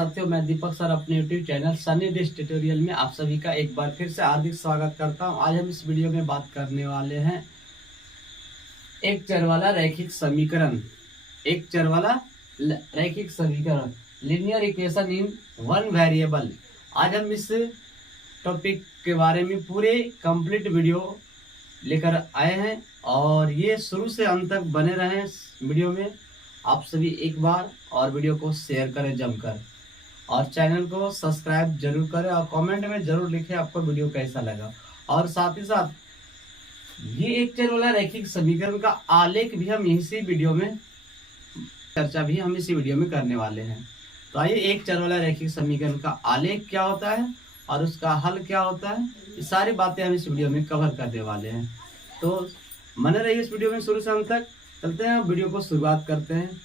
साथियों, मैं दीपक सर अपने YouTube channel Sunny dish tutorial में आप सभी का एक बार फिर से हार्दिक स्वागत करता हूं। आज हम इस वीडियो में बात करने वाले हैं एक चर वाला रैखिक समीकरण। एक चर वाला रैखिक समीकरण, linear equation in one variable. आज हम इस टॉपिक के बारे में पूरे कंप्लीट वीडियो लेकर आए हैं और ये शुरू से अंत तक बने रहें इस वीडियो में। आप सभी एक बार और वीडियो को शेयर करें जमकर और चैनल को सब्सक्राइब जरूर करें और कमेंट में जरूर लिखें आपको वीडियो कैसा लगा। और साथ ही साथ ये एक चर वाला रैखिक समीकरण का आलेख भी हम इसी वीडियो में चर्चा भी हम इसी वीडियो में करने वाले हैं। तो आइए, एक चर वाला रैखिक समीकरण का आलेख क्या होता है और उसका हल क्या होता है, ये सारी बातें हम इस वीडियो में कवर करने वाले हैं। तो बने रहिए इस वीडियो में शुरू से अंत तक। चलते हैं, वीडियो को शुरुआत करते हैं।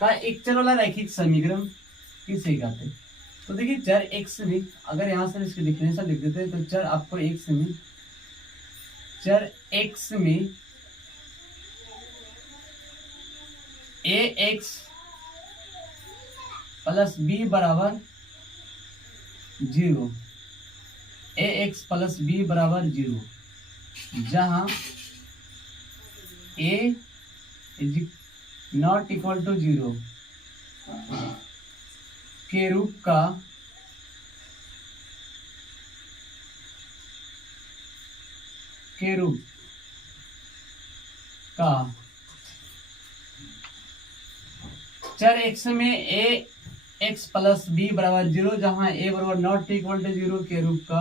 का एक चर वाला रैखिक समीकरण किसे कहते हैं? तो देखिए, चर एक्स में अगर यहाँ से इसकी डिफिनेशन लिख देते हैं तो चर आपको एक्स में, चर एक्स में ए एक्स प्लस बी बराबर 0, ए एक्स प्लस बी बराबर 0, जहां ए इज नॉट इक्वल टू 0 के रूप का चर एक्स में ए एक्स प्लस बी बराबर 0, जहां ए बराबर नॉट इक्वल टू 0 के रूप का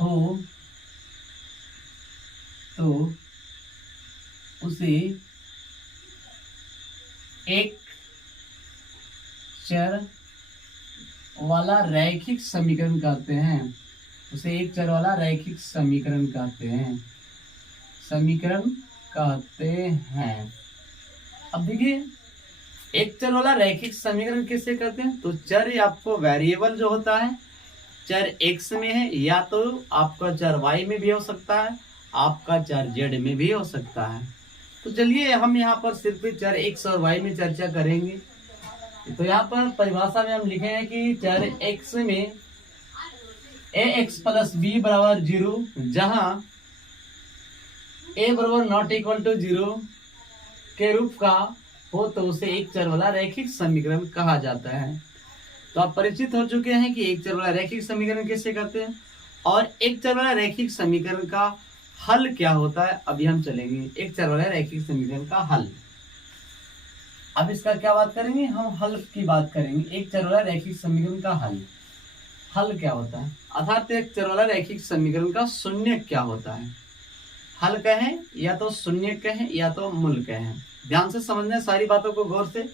हो तो उसे एक चर वाला रैखिक समीकरण कहते हैं। उसे एक चर वाला रैखिक समीकरण कहते हैं, अब देखिए, एक चर वाला रैखिक समीकरण किससे कहते हैं? तो चर आपको वेरिएबल जो होता है चर x में है, या तो आपका चर y में भी हो सकता है, आपका चर z में भी हो सकता है। तो चलिए, हम यहाँ पर सिर्फ चर x और y में चर्चा करेंगे। तो यहाँ पर परिभाषा में हम लिखेंगे कि चर x में ए एक्स प्लस बी बराबर 0, जहां ए बराबर नॉट इक्वल टू 0 के रूप का हो तो उसे एक चर वाला रैखिक समीकरण कहा जाता है। तो आप परिचित हो चुके हैं कि एक चर वाला रैखिक समीकरण कैसे कहते हैं और एक चर वाला रैखिक समीकरण का हल क्या होता है। अभी हम चलेंगे एक चर वाला रैखिक समीकरण का हल। अब इसका क्या बात करेंगे? हम हल की बात करेंगे। एक चर वाला रैखिक समीकरण का हल क्या होता है, अर्थात एक चर वाला रैखिक समीकरण का शून्य क्या होता है। हल कहें या तो शून्य कहें या तो मूल कहें, ध्यान से समझना है सारी बातों को गौर से।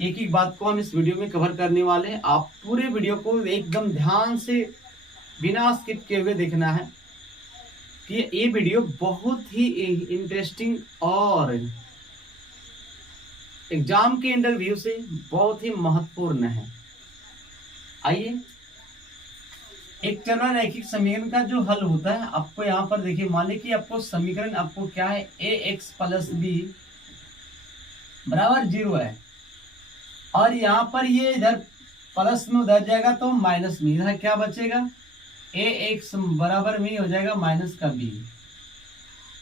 एक एक बात को हम इस वीडियो में कवर करने वाले हैं। आप पूरे वीडियो को एकदम ध्यान से बिना स्किप किए हुए देखना है कि ये वीडियो बहुत ही इंटरेस्टिंग और एग्जाम के इंटरव्यू से बहुत ही महत्वपूर्ण है। आइए, एक चर वाला रैखिक समीकरण का जो हल होता है, आपको यहाँ पर देखिए, मान लीजिए कि आपको समीकरण आपको क्या है, ए एक्स प्लस बी बराबर 0 है और यहाँ पर ये इधर प्लस में उधर जाएगा तो माइनस में, इधर क्या बचेगा, ए एक्स बराबर में हो जाएगा माइनस का बी।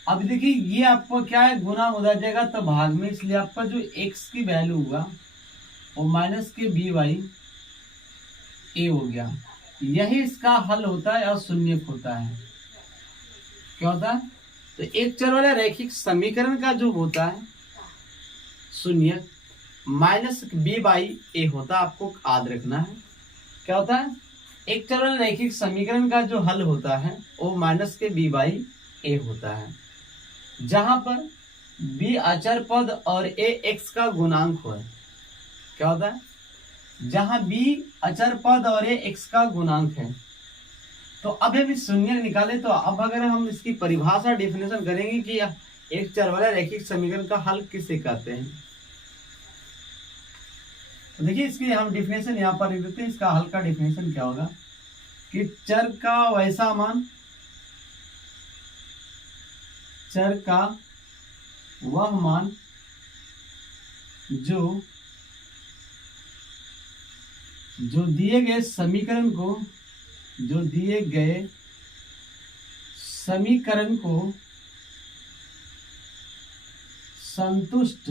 अब देखिए, ये आपको क्या है, गुना उधर जाएगा तो भाग में, इसलिए आपका जो एक्स की वैल्यू होगा वो माइनस के बी बाई ए हो गया। यही इसका हल होता है और शून्य होता है। क्या होता है? तो एक चर वाला रैखिक समीकरण का जो होता है शून्य माइनस बी बाई ए होता है, आपको याद रखना है। क्या होता है? एक चर वाला रैखिक समीकरण का जो हल होता है वो माइनस के बी बाई ए होता है, जहां पर बी अचर पद और ए एक्स का गुणांक हो। क्या होता है? जहां बी अचर पद और ए एक्स का गुणांक है। तो अब हम शून्य निकाले तो अब अगर हम इसकी परिभाषा डिफिनेशन करेंगे कि एक चर वाला रैखिक समीकरण का हल किसे कहते हैं, तो देखिए, इसकी हम डिफिनेशन यहाँ पर लिख देते हैं। इसका हल का डिफिनेशन क्या होगा कि चर का वैसा मान, चर का वह मान जो जो दिए गए समीकरण को संतुष्ट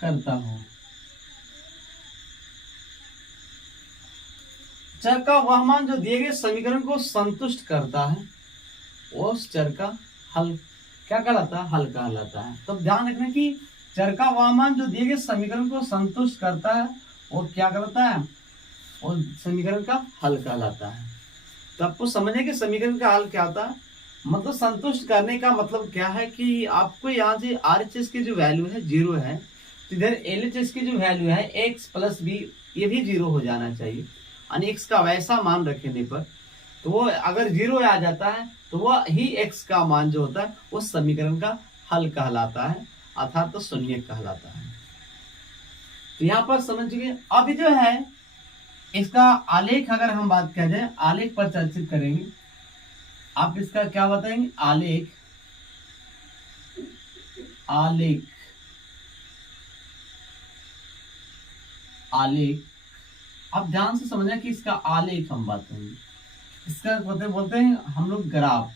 करता हो। चर का वह मान जो दिए गए समीकरण को संतुष्ट करता है, उस चर का हल क्या कहलाता है? हल कहलाता है। तो ध्यान रखना कि चर का वह मान जो दिए गए समीकरण को संतुष्ट करता है वो क्या कहलाता है? वो समीकरण का हल कहलाता है। तो आपको समझने कि समीकरण का हल क्या होता है, मतलब संतुष्ट करने का मतलब क्या है कि आपको यहाँ से RHS की जो वैल्यू है 0 है, तो इधर LHS की जो वैल्यू है x + b ये भी 0 हो जाना चाहिए। यानी x का वैसा मान रखने पर तो वो अगर 0 आ जाता है तो वह ही x का मान जो होता है वो समीकरण का हल कहलाता है, अर्थात तो शून्य कहलाता है। तो यहाँ पर समझिए। अभी जो है इसका आलेख अगर हम बात किया जाए, आलेख पर चर्चित करेंगे। आप इसका क्या बताएंगे? आलेख आप ध्यान से समझना कि इसका आलेख हम बात करेंगे। इसका बोलते हैं हम लोग ग्राफ।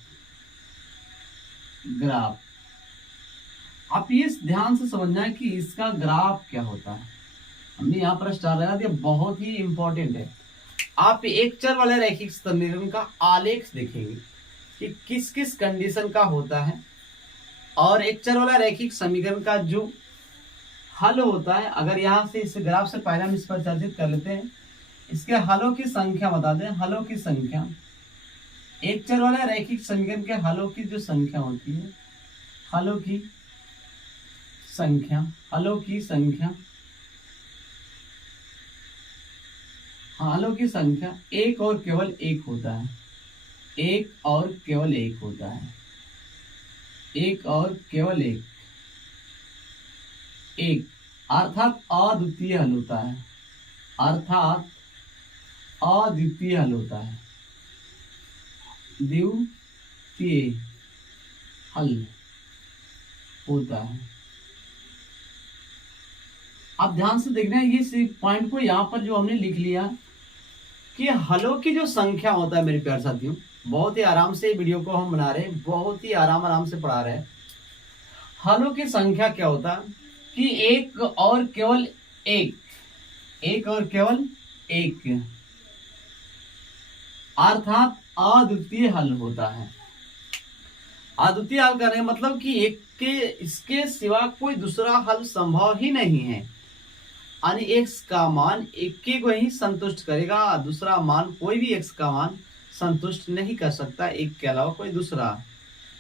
आप ये ध्यान से समझना है कि इसका ग्राफ क्या होता है। हमने यहाँ पर स्टार लगा दिया, बहुत ही इंपॉर्टेंट है। आप एक चर वाले रैखिक समीकरण का आलेख देखेंगे कि किस किस कंडीशन का होता है, और एक चर वाला रैखिक समीकरण का जो हल होता है। अगर यहाँ से इस ग्राफ से पहले हम इस पर चर्चित कर लेते हैं, इसके हलों की संख्या बता दें। हलों की संख्या, एक चर वाला रैखिक समीकरण के हलों की जो संख्या होती है, हलों की संख्या एक और केवल एक होता है। एक और केवल एक अर्थात अद्वितीय हल होता है। द्वितीय हल होता है। आप ध्यान से देखना है ये पॉइंट को, यहाँ पर जो हमने लिख लिया कि हलों की जो संख्या होता है मेरे प्यारे साथियों, बहुत ही आराम से वीडियो को हम बना रहे हैं, बहुत ही आराम से पढ़ा रहे हैं। हलों की संख्या क्या होता है कि एक और केवल एक अर्थात अद्वितीय हल होता है। अद्वितीय हल करने मतलब कि इसके सिवा कोई दूसरा हल संभव ही नहीं है। यानी x का मान एक को ही संतुष्ट करेगा, दूसरा मान कोई भी x का मान संतुष्ट नहीं कर सकता एक के अलावा कोई दूसरा।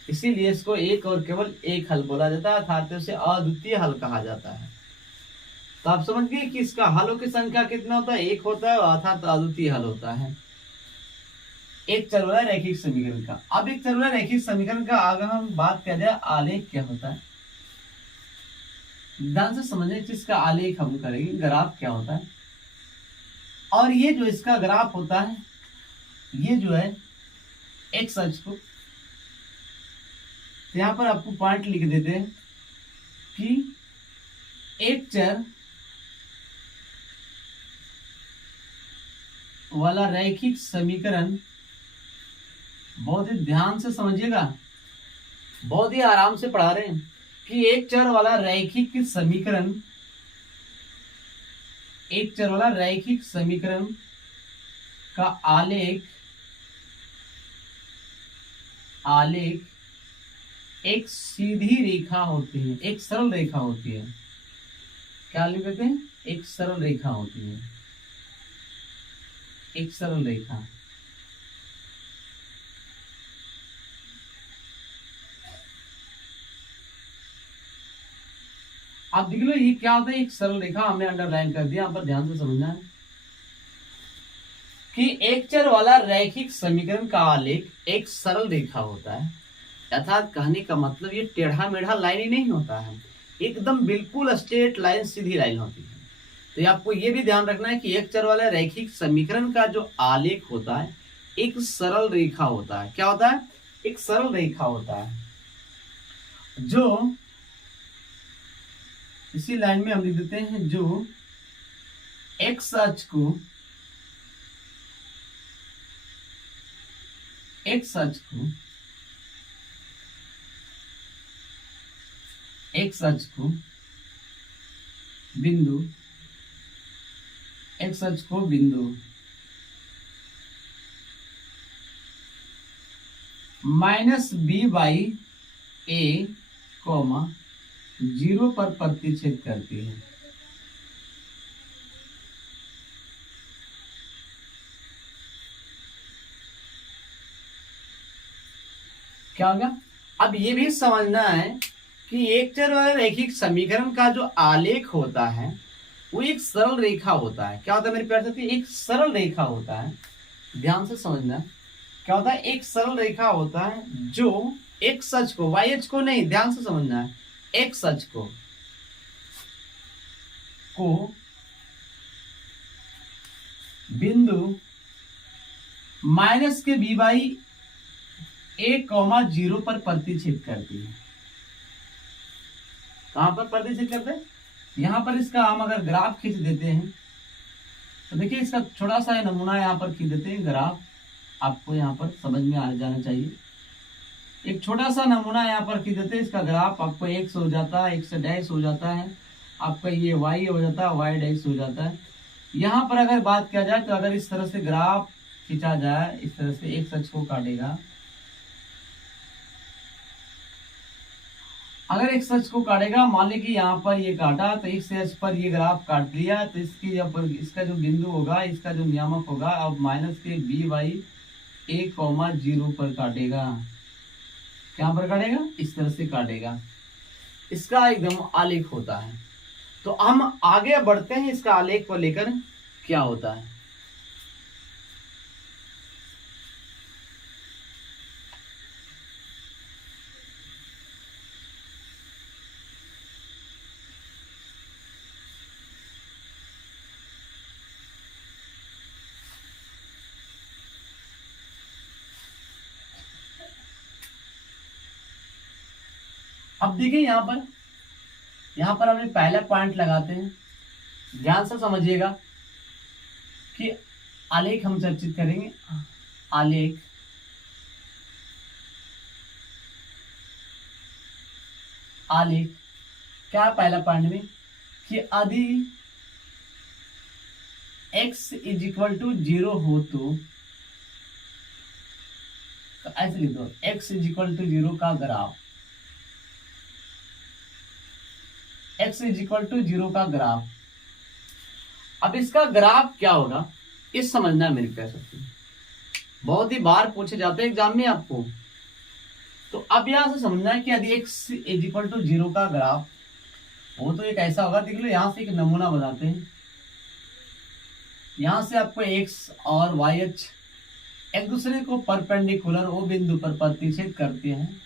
इसीलिए इसको एक और केवल एक हल बोला जाता है, अर्थात उसे अद्वितीय हल कहा जाता है। तो आप समझ गए कि इसका हलों की संख्या कितना होता है? एक होता है, अर्थात अद्वितीय हल होता है एक चर वाला रैखिक समीकरण का। अब एक चर वाला रैखिक समीकरण का अगर हम बात किया जाए आलेख क्या होता है, ध्यान से समझने जिसका आलेख हम करेंगे। ग्राफ क्या होता है, और ये जो इसका ग्राफ होता है ये जो है एक्स अक्ष को, तो यहां पर आपको पॉइंट लिख देते हैं कि एक चर वाला रैखिक समीकरण, बहुत ही ध्यान से समझिएगा, बहुत ही आराम से पढ़ा रहे हैं कि एक चर वाला रैखिक समीकरण का आलेख एक सीधी रेखा होती है, एक सरल रेखा होती है। क्या लिख देते हैं? एक सरल रेखा होती है, एक सरल रेखा। आप देख लो ये क्या होता है, एक सरल रेखा हमने अंडरलाइन कर दिया, यहाँ पर ध्यान से समझना है कि एक चर वाला रैखिक समीकरण का आलेख एक सरल रेखा होता है। अर्थात कहने का मतलब ये टेढ़ा मेढ़ा लाइन ही नहीं होता है, एकदम बिल्कुल स्ट्रेट लाइन, सीधी लाइन होती है। तो आपको ये भी ध्यान रखना है कि एक चर वाला रैखिक समीकरण का जो आलेख होता है एक सरल रेखा होता है। क्या होता है? एक सरल रेखा होता है जो इसी लाइन में हम लिख देते हैं जो एक्स अक्ष को एक्स अक्ष को बिंदु एक्स अक्ष को बिंदु -b/a, 0 पर प्रतिच्छेद करती है। क्या होगा? अब ये भी समझना है कि एक चर और रैखिक समीकरण का जो आलेख होता है वो एक सरल रेखा होता है। क्या होता है मेरे प्यार साथी? एक सरल रेखा होता है। ध्यान से समझना, क्या होता है? एक सरल रेखा होता है जो एक्स अक्ष को, वाई अक्ष को नहीं, ध्यान से समझना है, एक्स अक्ष को बिंदु माइनस के b/a, 0 पर प्रतिच्छेद करती है। कहां पर प्रतिच्छेद करते हैं? यहां पर इसका हम अगर ग्राफ खींच देते हैं तो देखिए, इसका छोटा सा नमूना यहाँ पर खींच देते हैं। ग्राफ आपको यहाँ पर समझ में आ जाना चाहिए। एक छोटा सा नमूना यहाँ पर खींच देते हैं। इसका ग्राफ आपको एक्स हो जाता है, एक्स डैश हो जाता है, आपका ये वाई हो जाता है, वाई डैश हो जाता है। यहाँ पर अगर बात किया जाए तो अगर इस तरह से ग्राफ खींचा जाए, इस तरह से एक्स अक्ष को काटेगा, अगर एक्स अक्ष को काटेगा, मान लीजिए कि यहाँ पर ये काटा तो एक्स अक्ष पर ये ग्राफ काट लिया, तो इसका जो बिंदु होगा, इसका जो नियामक होगा, अब माइनस के b/a, 0 पर काटेगा। क्या पर काटेगा? इस तरह से काटेगा। इसका एकदम आलेख होता है। तो हम आगे बढ़ते हैं इसका आलेख को लेकर क्या होता है। अब देखिए यहां पर हमें पहला पॉइंट लगाते हैं। ध्यान से समझिएगा कि आलेख हम चर्चित करेंगे। आलेख क्या है पहला पॉइंट में कि यदि x = 0 हो तो ऐसे लिख दो, x = 0 का ग्राफ, x = 0 का ग्राफ। अब इसका ग्राफ क्या होगा, इस समझना है मेरे प्यारे साथियों। बहुत ही बार पूछे जाते हैं एग्जाम में आपको। तो अब यहां से समझना है कि यदि x = 0 का ग्राफ वो तो एक ऐसा होगा, देख लो यहां से एक नमूना बनाते हैं। यहां से आपको x और y अक्ष एक दूसरे को परपेंडिकुलर वो बिंदु पर प्रतिच्छेद करते हैं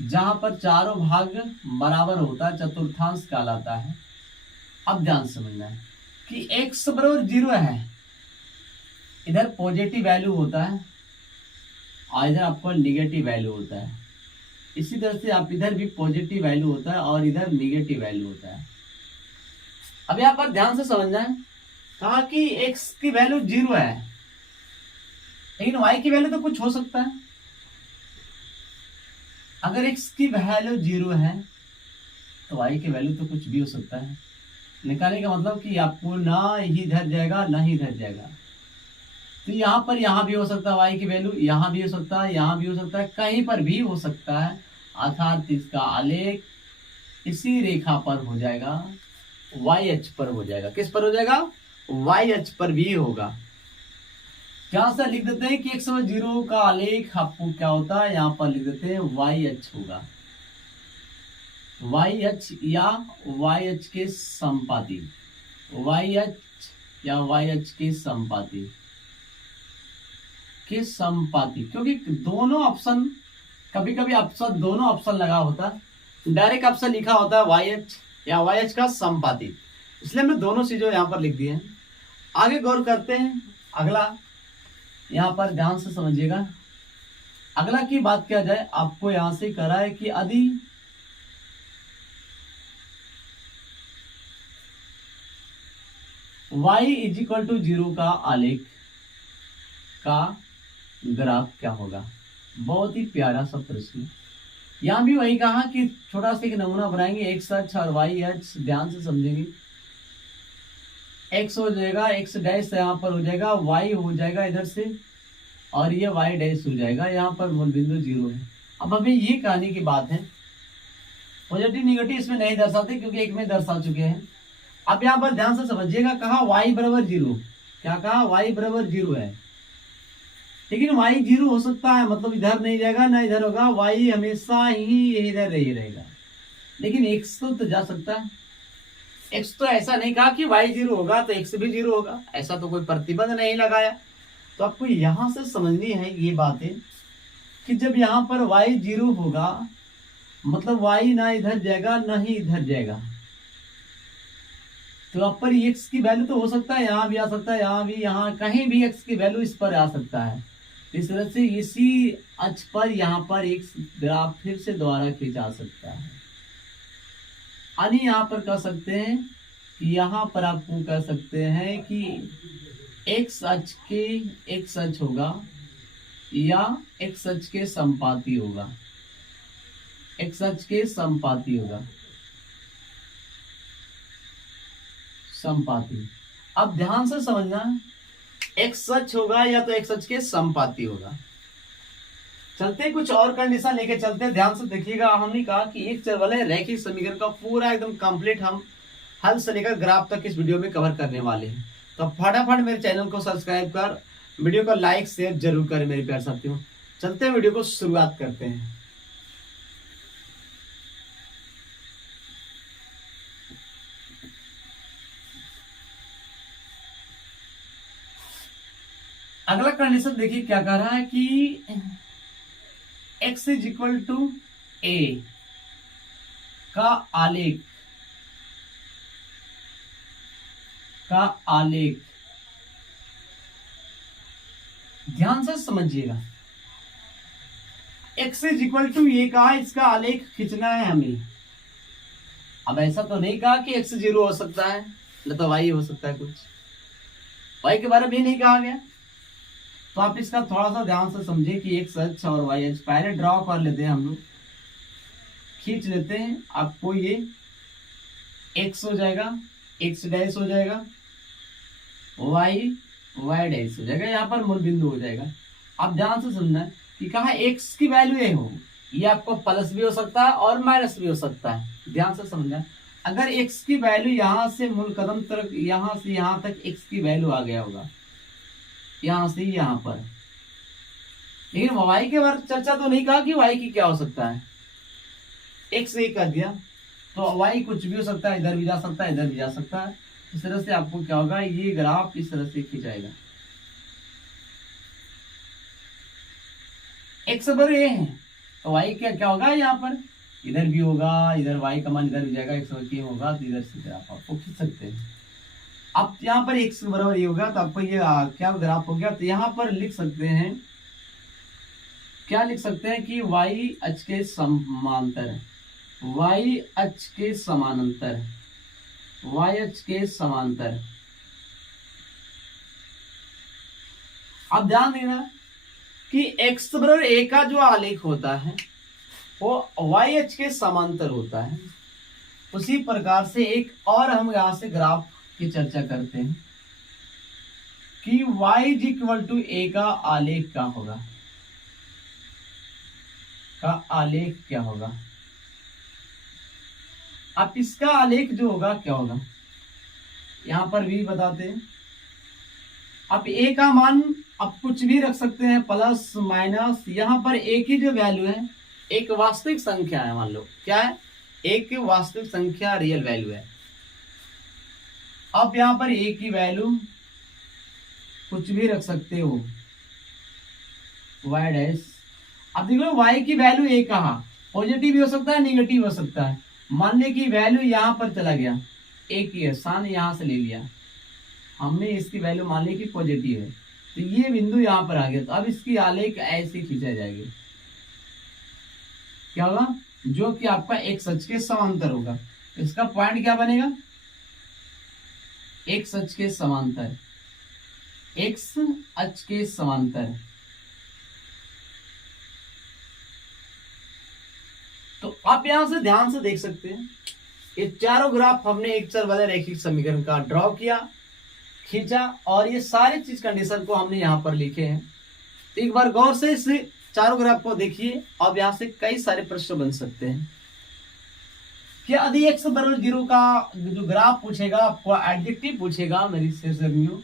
जहां पर चारों भाग बराबर होता है, चतुर्थांश कहलाता है। अब ध्यान समझना है कि x = 0 है, इधर पॉजिटिव वैल्यू होता है और इधर आपको निगेटिव वैल्यू होता है। इसी तरह से आप इधर भी पॉजिटिव वैल्यू होता है और इधर निगेटिव वैल्यू होता है। अब यहाँ पर ध्यान से समझना है, कहा कि x की वैल्यू 0 है, लेकिन y की वैल्यू तो कुछ हो सकता है। अगर x की वैल्यू 0 है तो y की वैल्यू तो कुछ भी हो सकता है। निकालने का मतलब कि आपको ना ही इधर जाएगा ना ही इधर जाएगा। तो यहाँ पर यहाँ भी हो सकता है y की वैल्यू, यहाँ भी हो सकता है, यहाँ भी हो सकता है, कहीं पर भी हो सकता है। अर्थात इसका आलेख इसी रेखा पर हो जाएगा, y अक्ष पर हो जाएगा। किस पर हो जाएगा? y अक्ष पर भी होगा। क्या से लिख देते हैं कि x = 0 का आलेख आपको क्या होता है, यहाँ पर लिख देते हैं y अक्ष होगा। y अक्ष या y अक्ष के संपाती, y अक्ष या y अक्ष के संपाती, क्योंकि दोनों ऑप्शन, कभी कभी ऑप्शन दोनों ऑप्शन लगा होता है, डायरेक्ट ऑप्शन लिखा होता है y अक्ष या y अक्ष का संपाती, इसलिए मैं दोनों चीजों यहाँ पर लिख दिए हैं। आगे गौर करते हैं। अगला यहाँ पर ध्यान से समझिएगा। अगला की बात किया जाए, आपको यहां से करा है कि यदि y इज इक्वल टू 0 का आलेख का ग्राफ क्या होगा। बहुत ही प्यारा सा प्रश्न। यहाँ भी वही कहा कि छोटा सा एक नमूना बनाएंगे, एक्स अक्ष और वाई अक्ष ध्यान से समझेंगे। एक्स हो जाएगा, एक्स डैश यहाँ पर हो जाएगा, वाई हो जाएगा इधर से, और ये वाई डैश हो जाएगा, यहाँ पर मूल बिंदु 0 है। अब हमें ये कहने की बात है, पॉजिटिव निगेटिव इसमें नहीं दर्शाते क्योंकि एक में दर्शा चुके हैं। अब यहाँ पर ध्यान से समझिएगा, कहा y बराबर 0, क्या कहा y बराबर 0 है, लेकिन y 0 हो सकता है, मतलब इधर नहीं जाएगा ना इधर होगा, y हमेशा ही इधर ही रहेगा, लेकिन x तो जा सकता है। x तो ऐसा नहीं कहा कि y 0 होगा तो x भी 0 होगा, ऐसा तो कोई प्रतिबंध नहीं लगाया। तो आपको यहां से समझनी है ये बातें कि जब यहाँ पर y 0 होगा मतलब y ना इधर जाएगा ना ही इधर जाएगा, तो अब पर x की वैल्यू तो हो सकता है यहाँ भी आ सकता है, यहाँ भी, यहाँ कहीं भी x की वैल्यू इस पर आ सकता है। इस तरह से इसी अक्ष पर यहाँ पर एक ग्राफ फिर से दोबारा खींचा सकता है। यानी यहाँ पर कह सकते हैं कि यहाँ पर आपको कह सकते हैं कि x अक्ष होगा या x अक्ष के संपाती होगा, x अक्ष के संपाती होगा, संपाती। अब ध्यान से समझना, x अक्ष होगा या तो x अक्ष के संपाती होगा। चलते कुछ और कंडीशन लेके चलते हैं, ध्यान से देखिएगा। हमने कहा कि एक चर वाले रैखिक समीकरण का पूरा एकदम कंप्लीट हम हल से लेकर ग्राफ तक इस वीडियो में कवर करने वाले हैं। तो फटाफट मेरे चैनल को सब्सक्राइब कर, वीडियो को लाइक शेयर जरूर करें मेरे प्यारे साथियों। चलते हैं, वीडियो को शुरुआत करते हैं। अगला कंडीशन देखिए क्या कह रहा है कि x is equal to a का आलेख ध्यान से समझिएगा। x is equal to a का इसका आलेख खींचना है हमें। अब ऐसा तो नहीं कहा कि x 0 हो सकता है, न तो y हो सकता है, कुछ y के बारे में नहीं कहा गया। तो आप इसका थोड़ा सा ध्यान से समझिए कि x अक्ष और y अक्ष पहले ड्रॉ कर लेते हैं, हम लोग खींच लेते हैं। आपको ये x हो जाएगा, x डैश हो जाएगा, y डैश हो जाएगा, यहाँ पर मूल बिंदु हो जाएगा। अब ध्यान से समझना कि कहा x की वैल्यू ये हो, ये आपको प्लस भी हो सकता है और माइनस भी हो सकता है। ध्यान से समझना, अगर x की वैल्यू यहाँ से मूल कदम तक, यहाँ से यहाँ तक x की वैल्यू आ गया होगा, यहां से यहाँ पर, लेकिन y के बारे में चर्चा तो नहीं कहा कि y की क्या हो सकता है, x एक कर दिया तो y कुछ भी हो सकता है, इधर भी जा सकता है, इधर भी जा सकता है। इस तरह से आपको क्या होगा, ये ग्राफ इस तरह से खिंचाएगा। x बराबर ये है तो y क्या होगा, यहाँ पर इधर भी होगा, इधर y का मान इधर भी जाएगा, x बराबर होगा तो इधर से ग्राफ आपको खींच सकते हैं। अब यहाँ पर x बराबर ये होगा तो आपको ये क्या ग्राफ हो गया। तो यहाँ पर लिख सकते हैं, क्या लिख सकते हैं कि y अक्ष के समांतर, y अक्ष के समानांतर, y अक्ष के समांतर। अब ध्यान देना कि x बराबर a का जो आलेख होता है वो y अक्ष के समांतर होता है। उसी प्रकार से एक और हम यहां से ग्राफ की चर्चा करते हैं कि y is equal to a का आलेख क्या होगा, का आलेख क्या होगा। अब इसका आलेख जो होगा क्या होगा, यहां पर भी बताते हैं। अब a का मान आप कुछ भी रख सकते हैं, प्लस माइनस। यहां पर a की जो वैल्यू है एक वास्तविक संख्या है, मान लो क्या है, एक वास्तविक संख्या रियल वैल्यू है। अब यहां पर a की वैल्यू कुछ भी रख सकते हो, y डैश। अब देखो y की वैल्यू a कहा, पॉजिटिव भी हो सकता है, निगेटिव हो सकता है। मान ले कि वैल्यू यहां पर चला गया, a की स्थान यहां से ले लिया हमने, इसकी वैल्यू मान ली कि पॉजिटिव है, तो ये बिंदु यहां पर आ गया। तो अब इसकी आलेख ऐसे खींचा जाएगी, क्या होगा, जो कि आपका x अक्ष के समांतर होगा। इसका पॉइंट क्या बनेगा, एक्स अक्ष के समांतर, एक्स अक्ष के समांतर। तो आप यहां से ध्यान से देख सकते हैं, ये चारों ग्राफ हमने एक चर वाले रैखिक समीकरण का ड्रॉ किया, खींचा, और ये सारी चीज कंडीशन को हमने यहाँ पर लिखे हैं। तो एक बार गौर से इस चारों ग्राफ को देखिए, अब यहाँ से कई सारे प्रश्न बन सकते हैं कि यदि x बराबर 0 का जो ग्राफ पूछेगा, आपको एडजेक्टिव पूछेगा मेरी शेषरमियों,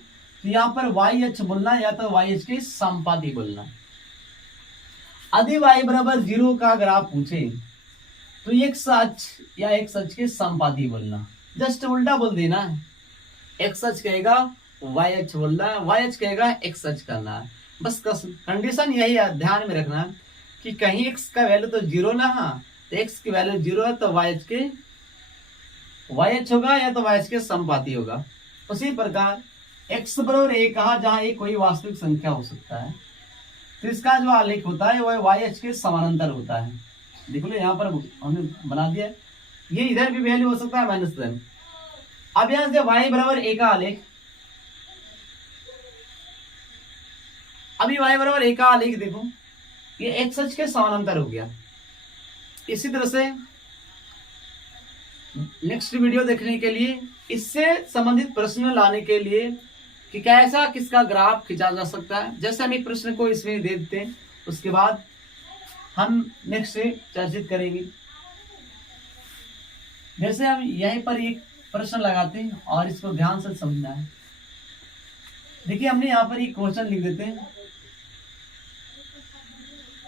तो यहाँ पर y अक्ष बोलना या तो y अक्ष के संपाती बोलना। यदि y बराबर 0 का ग्राफ पूछे तो x अक्ष या x अक्ष के संपाती बोलना, जस्ट उल्टा बोल देना है। x अक्ष कहेगा y अक्ष बोलना है, y अक्ष कहेगा x अक्ष करना है। बस कंडीशन यही है, ध्यान में रखना कि कहीं x का वैल्यू तो 0 ना, तो x की वैल्यू 0 है तो y अक्ष होगा या तो y अक्ष के संपाती होगा। उसी प्रकार x बराबर a कहा जहां a कोई वास्तविक संख्या हो सकता है, तो इसका जो आलेख होता है वह y अक्ष के समानांतर होता है। देख लो यहाँ पर हमने बना दिया, ये इधर भी वैल्यू हो सकता है -1। अब यहां से y बराबर a का आलेख, अभी y बराबर a का आलेख देखो, ये x अक्ष के समानांतर हो गया। इसी तरह से नेक्स्ट वीडियो देखने के लिए, इससे संबंधित प्रश्न लाने के लिए कि कैसा किसका ग्राफ खींचा जा सकता है, जैसे हम एक प्रश्न को इसमें दे देते हैं, उसके बाद हम नेक्स्ट चर्चित करेंगे। जैसे हम यहीं पर एक प्रश्न लगाते हैं और इसको ध्यान से समझना है। देखिए हमने यहाँ पर एक क्वेश्चन लिख देते हैं।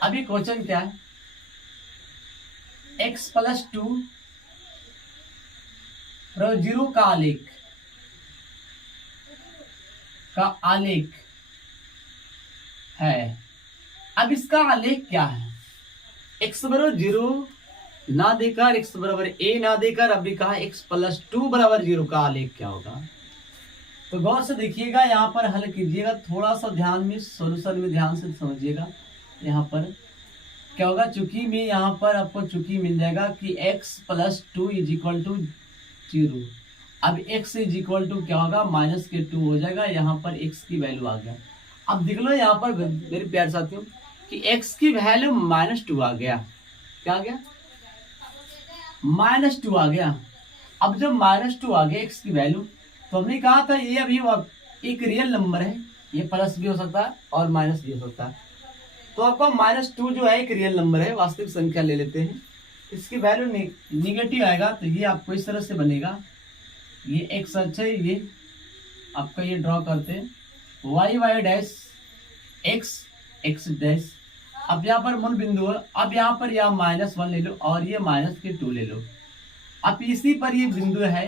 अभी क्वेश्चन क्या है, x + 2 0 का आलेख है। अब इसका आलेख क्या है, x बराबर 0 ना देकर, x बराबर a ना देकर, अभी कहा x + 2 बराबर 0 का आलेख क्या होगा। तो गौर से देखिएगा, यहाँ पर हल कीजिएगा, थोड़ा सा ध्यान में सॉल्यूशन में ध्यान से समझिएगा। यहाँ पर क्या होगा, चूंकि में यहाँ पर आपको चूंकि मिल जाएगा कि x + 2 = 0। अब x = क्या होगा, -2 हो जाएगा। यहाँ पर x की वैल्यू आ गया। अब देख लो यहाँ पर मेरे प्यारे साथियों कि x की वैल्यू -2 आ गया। क्या आ गया, -2 आ गया। अब जब -2 आ गया x की वैल्यू, तो हमने कहा था ये अभी एक रियल नंबर है, ये प्लस भी हो सकता है और माइनस भी हो सकता है। तो आपको -2 जो है एक रियल नंबर है, वास्तविक संख्या ले लेते हैं, इसकी वैल्यू निगेटिव आएगा। तो ये आपको इस तरह से बनेगा, ये x अक्ष है, ये आपका ये ड्रॉ करते हैं y डैश x डैश। अब यहाँ पर मूल बिंदु है, अब यहाँ पर या -1 ले लो और ये -2 ले लो। अब इसी पर ये बिंदु है,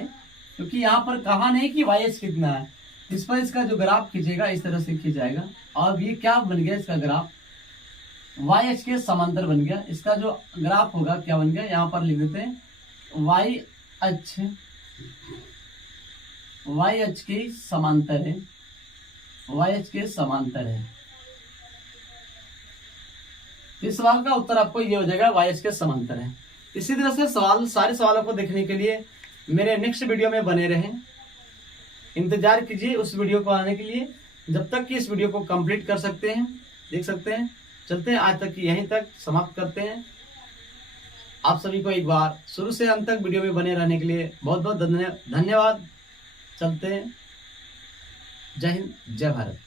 क्योंकि यहाँ पर कहा नहीं कि y अक्ष कितना है, इस पर इसका जो ग्राफ खींचेगा इस तरह से खींचाएगा। और ये क्या बन गया, इसका ग्राफ y अक्ष के समांतर बन गया। इसका जो ग्राफ होगा क्या बन गया, यहाँ पर लिख देते हैं y अक्ष के समांतर है, y अक्ष के समांतर है। इस सवाल का उत्तर आपको ये हो जाएगा, y अक्ष के समांतर है। इसी तरह से सारे सवालों को देखने के लिए मेरे नेक्स्ट वीडियो में बने रहें, इंतजार कीजिए उस वीडियो को आने के लिए। जब तक कि इस वीडियो को कंप्लीट कर सकते हैं, देख सकते हैं। चलते हैं, आज तक यहीं तक समाप्त करते हैं। आप सभी को एक बार शुरू से अंत तक वीडियो में बने रहने के लिए बहुत बहुत धन्यवाद। चलते हैं, जय हिंद, जय भारत।